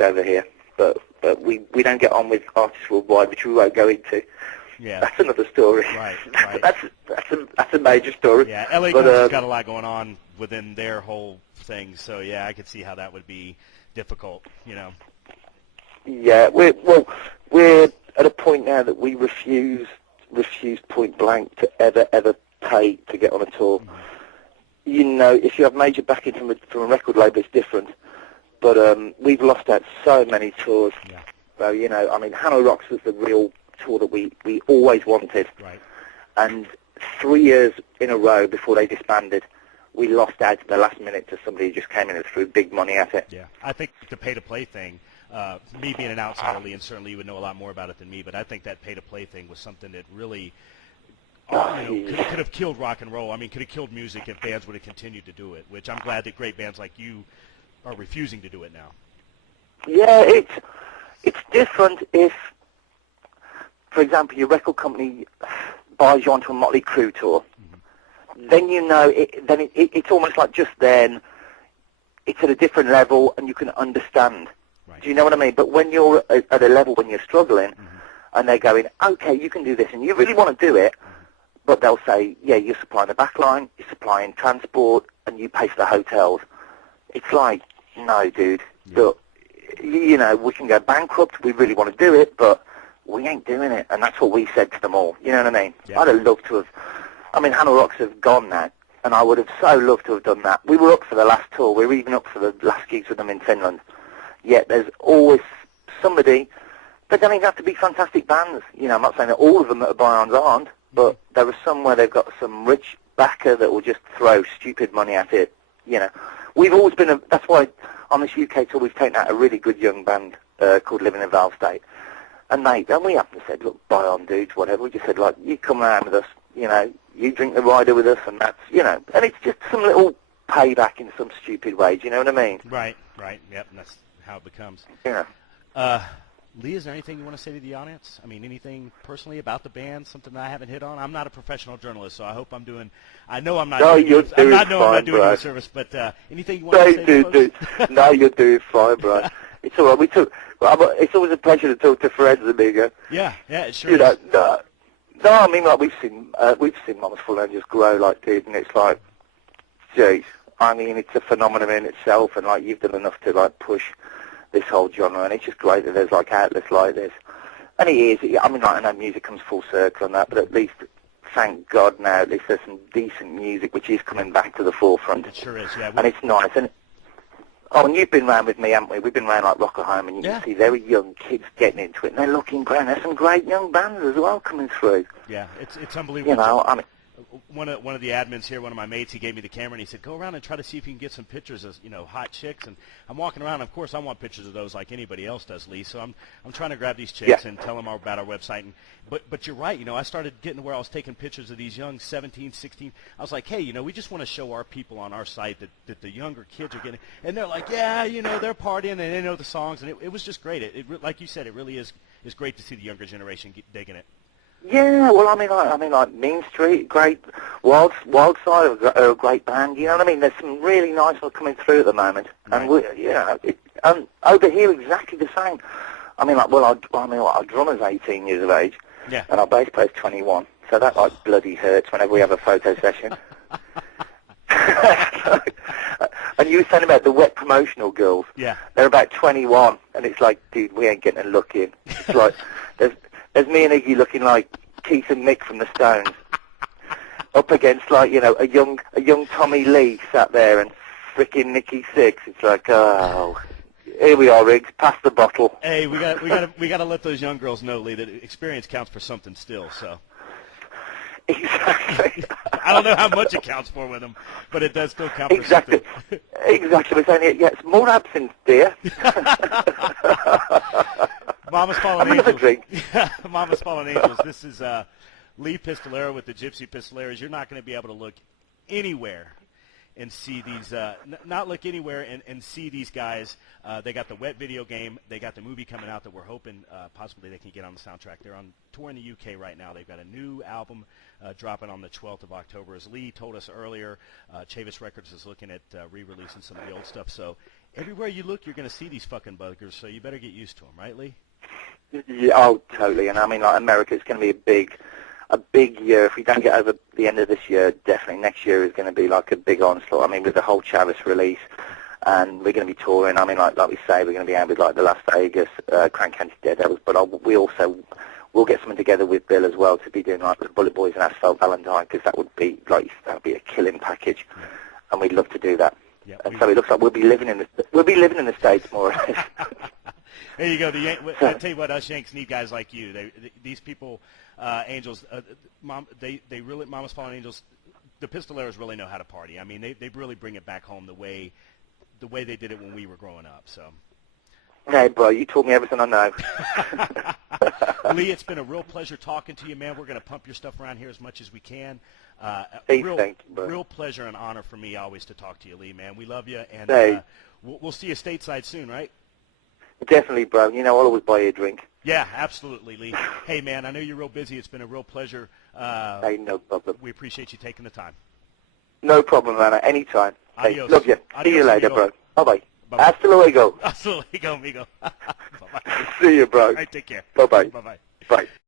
over here, but we don't get on with artists worldwide, which we won't go into. Yeah, that's another story. Right. that's a major story. Yeah, LA Guns has got a lot going on within their whole thing, so yeah, I could see how that would be difficult. Yeah, we're at a point now that we refuse point blank to ever pay to get on a tour. Mm-hmm. If you have major backing from a record label, it's different. But we've lost out so many tours. Yeah. So, Hanoi Rocks was the real tour that we always wanted. Right. And 3 years in a row before they disbanded, we lost out at the last minute to somebody who just came in and threw big money at it. Yeah, I think the pay-to-play thing, me being an outsider, Lee, and certainly you would know a lot more about it than me, but I think that pay-to-play thing was something that really could have killed rock and roll. I mean, could have killed music if bands would have continued to do it, which I'm glad that great bands like you are refusing to do it now. Yeah, it's different if, for example, your record company buys you onto a Motley Crue tour. Mm-hmm. Then it's almost like just then it's at a different level and you can understand. Right. Do you know what I mean? But when you're at a level when you're struggling, mm-hmm. and they're going, okay, you can do this, and you really want to do it, mm-hmm. but they'll say, yeah, you're supplying the back line, you're supplying transport, and you pay for the hotels. It's like, no, dude, look, we can go bankrupt, we really want to do it, but we ain't doing it, and that's what we said to them all. You know what I mean? Yeah. I'd have loved to have. Hanoi Rocks have gone now, and I would have so loved to have done that. We were up for the last tour. We were even up for the last gigs with them in Finland. Yet there's always somebody. They don't even have to be fantastic bands. I'm not saying that all of them that are Bions aren't, but there are some where they've got some rich backer that will just throw stupid money at it. We've always been. That's why on this UK tour we've taken out a really good young band called Living in Valve State. And we haven't said, look, buy on, dudes, whatever. We just said, like, you come around with us, you drink the rider with us, and that's, and it's just some little payback in some stupid way. Do you know what I mean? Right. Yep, and that's how it becomes. Yeah. Lee, is there anything you want to say to the audience? I mean, anything personally about the band, something that I haven't hit on? I'm not a professional journalist, so I hope I'm doing. I know I'm not. No, doing you're you, doing I'm not doing you a service, but anything you want to say? To folks? No, you're doing fine, bro. It's all right. It's always a pleasure to talk to friends, amigo. Yeah, it sure is. No, I mean, like we've seen Mama's Full Angels grow, like, dude, and it's like, geez, I mean, it's a phenomenon in itself, and like you've done enough to like push this whole genre, and it's just great that there's like outlets like this. And it is. I mean, like, I know music comes full circle on that, but at least, thank God now, at least there's some decent music which is coming back to the forefront. It sure is, yeah. And it's nice. And you've been round with me, haven't we? We've been round like Rockerhome, and you can see there are young kids getting into it, and they're looking great. There's some great young bands as well coming through. Yeah, it's unbelievable. I mean, one of the admins here, one of my mates, he gave me the camera and he said, go around and try to see if you can get some pictures of hot chicks. And I'm walking around. Of course, I want pictures of those like anybody else does, Lee. So I'm trying to grab these chicks and tell them about our website. But you're right. I started getting to where I was taking pictures of these young 17, 16. I was like, hey, we just want to show our people on our site that the younger kids are getting. And they're like, yeah, they're partying and they know the songs. And it was just great. It like you said, it really is great to see the younger generation digging it. Yeah, well, I mean, like Mean Street, great. Wild Side are a great band. You know what I mean? There's some really nice ones coming through at the moment, right. And over here exactly the same. I mean, like, our drummer's 18 years of age, and our bass player's 21. So that like bloody hurts whenever we have a photo session. And you were saying about the wet promotional girls. Yeah, they're about 21, and it's like, dude, we ain't getting a look in. It's like there's me and Iggy looking like Keith and Mick from the Stones, up against like a young Tommy Lee sat there and frickin' Nikki Sixx. It's like, oh, here we are, Riggs. Pass the bottle. Hey, we got to let those young girls know, Lee, that experience counts for something still. So. Exactly. I don't know how much it counts for with them, but it does still count for something. Exactly. We're saying yes, more absinthe, dear. Mama's Fallen Angels. Drink. Mama's Fallen Angels. This is Lee Pistolero with the Gypsy Pistoleros. You're not going to be able to look anywhere and see these, not look anywhere and see these guys. They got the Wet video game. They got the movie coming out that we're hoping possibly they can get on the soundtrack. They're on tour in the UK right now. They've got a new album dropping on the 12th of October. As Lee told us earlier, Chavis Records is looking at re-releasing some of the old stuff. So everywhere you look, you're going to see these fucking buggers, so you better get used to them, right, Lee? Yeah, oh, totally. And I mean, like, America, it's going to be a big year. If we don't get over the end of this year, definitely next year is going to be like a big onslaught. I mean, with the whole Chavis release, and we're going to be touring. I mean, like we say, we're going to be out with like the Las Vegas, Crank County Daredevils, but we'll get something together with Bill as well to be doing like the Bullet Boys and Asphalt Valentine, because that would be a killing package, and we'd love to do that. Yeah, and so it looks like we'll be living in the States more or less. There you go. I tell you what, us Yanks need guys like you. These people, Angels, they really, Mama's Fallen Angels, the Pistoleros really know how to party. I mean, they really bring it back home the way they did it when we were growing up. So. Hey, bro, you taught me everything I know. Lee, it's been a real pleasure talking to you, man. We're going to pump your stuff around here as much as we can. Thank you, bro. Real pleasure and honor for me always to talk to you, Lee, man. We love you, and we'll see you stateside soon, right? Definitely, bro. You know, I'll always buy you a drink. Yeah, absolutely, Lee. Hey, man, I know you're real busy. It's been a real pleasure. Hey, no problem. We appreciate you taking the time. No problem, man. Anytime. Hey, Adios. love you. Adios, see you later, amigo. bro. Bye-bye. Bye-bye. Hasta luego. Hasta luego, amigo. Bye-bye. See you, bro. All right, take care. Bye-bye. Bye-bye. Bye.